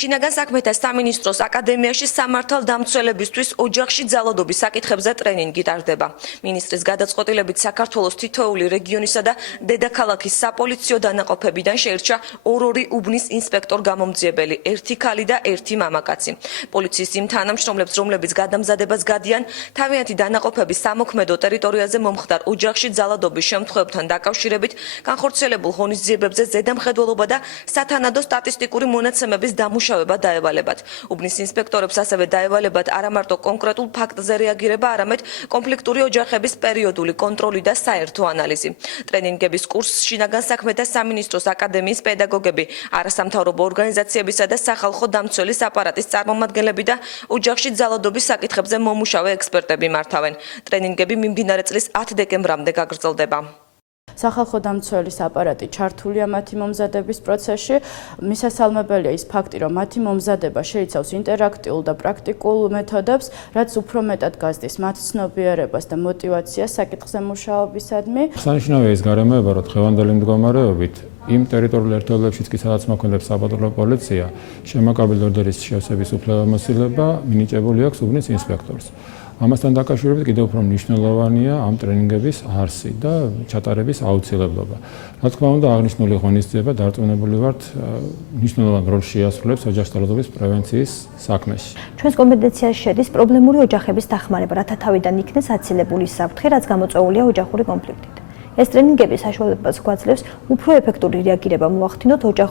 შინაგან საქმეთა სამინისტროს აკადემიაში სამართალდამცველებისთვის ოჯახში ძალადობის საკითხებზე ტრენინგი ტარდება. მინისტრის გადაწყვეტილებით საქართველოს თითოეული რეგიონისა და დედაქალაქის საპოლიციო დანაყოფებიდან შეირჩა ორ-ორი უბნის ინსპექტორ-გამომძიებელი, ერთი ქალი და ერთი მამაკაცი. პოლიციის იმ თანამშრომლებს, რომლებიც გადამზადებას გადიან, თავიანთი დანაყოფების სამოქმედო ტერიტორიაზე მომხდარ ოჯახში ძალადობის შემთხვევებთან დაკავშირებით განხორციელებულ ღონისძიებებზე ზედამხედველობა და სათანადო სტატისტიკური მონაცემების დამუშავება დაევალებათ. უბნის ინსპექტორებს ასევე დაევალებათ არა მარტო კონკრეტულ ფაქტზე რეაგირება, არამედ კონფლიქტური ოჯახების პერიოდული კონტროლი და საერთო ანალიზი. ტრენინგების კურსს შინაგან საქმეთა სამინისტროს აკადემიის პედაგოგები, არასამთავრობო ორგანიზაციებისა და სახალხო დამცველის აპარატის წარმომადგენლები და ოჯახში ძალადობის საკითხებზე მომუშავე ექსპერტები მართავენ. ტრენინგები მიმდინარე წლის 10 დეკემბრამდე გაგრძელდება. სახალხო დამცველის აპარატი ჩართულია მათი მომზადების პროცესში. მისასალმებელია ის ფაქტი, რომ მათი მომზადება შეიცავს ინტერაქტიულ და პრაქტიკულ მეთოდებს, რაც უფრო მეტად გაზრდის მათ ცნობიერებას და მოტივაციას საკითხზე მუშაობისადმი. აღსანიშნავია ის გარემოება, რომ დღევანდელი მდგომარეობით იმ ტერიტორიულ ერთეულებშიც კი სადაც მოქმედებს საპატრულო პოლიცია, შემაკაბელ ორდერის შევსების უფლებამოსილება მინიჭებული აქვს უბნის ინსპექტორს. ამასთან დაკავშირებით კიდევ უფრო მნიშვნელოვანია ამ ტრენინგების არსი და ჩატარების აუცილებლობა. რა თქმა უნდა, აღნიშნული ღონისძიება დარწმუნებული ვართ მნიშვნელოვან როლს შეასრულებს ოჯახში ძალადობის პრევენციის საქმეში. ჩვენს კომპეტენციაში შედის პრობლემური ოჯახების დახმარება, რათა თავიდან იქნეს აცილებული საფრთხე, რაც გამოწვეულია ოჯახური კონფლიქტით. ეს ტრენინგები საშუალებებას გვაძლევს უფრო ეფექტური რეაგირება მოახდინოთ ოჯახურ